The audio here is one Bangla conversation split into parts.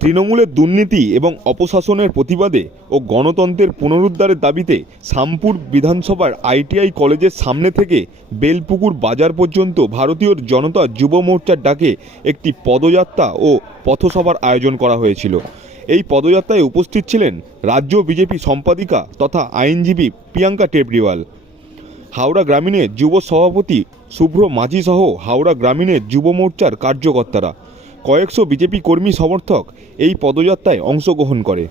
তৃণমূলের দুর্নীতি এবং অপশাসনের প্রতিবাদে ও গণতন্ত্রের পুনরুদ্ধারের দাবিতে শামপুর বিধানসভার আইটিআই কলেজের সামনে থেকে বেলপুকুর বাজার পর্যন্ত ভারতীয় জনতা যুব মোর্চার ডাকে একটি পদযাত্রা ও পথসভার আয়োজন করা হয়েছিল। এই পদযাত্রায় উপস্থিত ছিলেন রাজ্য বিজেপি সম্পাদিকা তথা আইনজীবী প্রিয়াঙ্কা টেবরিওয়াল, হাওড়া গ্রামীণের যুব সভাপতি শুভ্র মাঝি সহ হাওড়া গ্রামীণের যুব মোর্চার কার্যকর্তারা। কয়েকশো বিজেপি কর্মী সমর্থক এই পদযাত্রায় অংশগ্রহণ করে।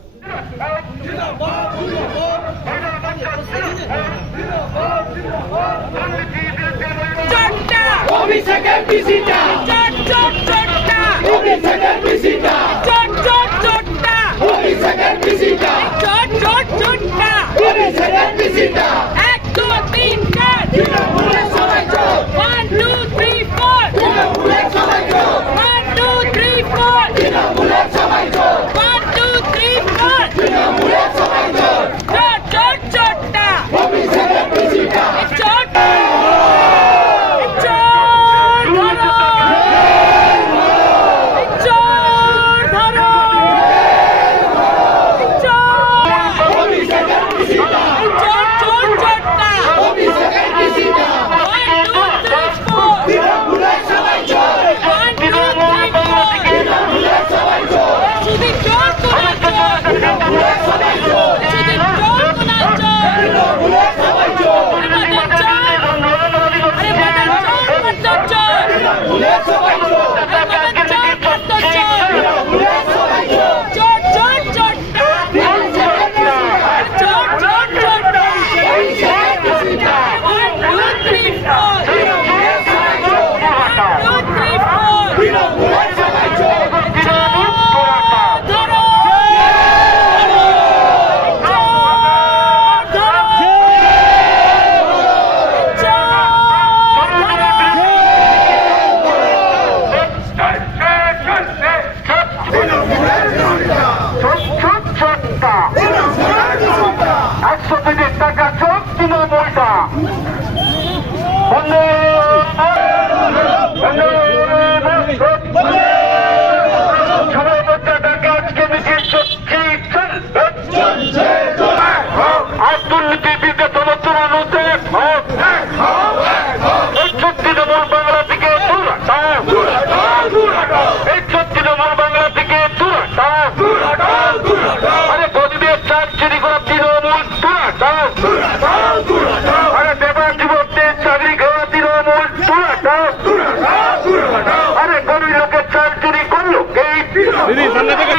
দিদি সামনে থেকে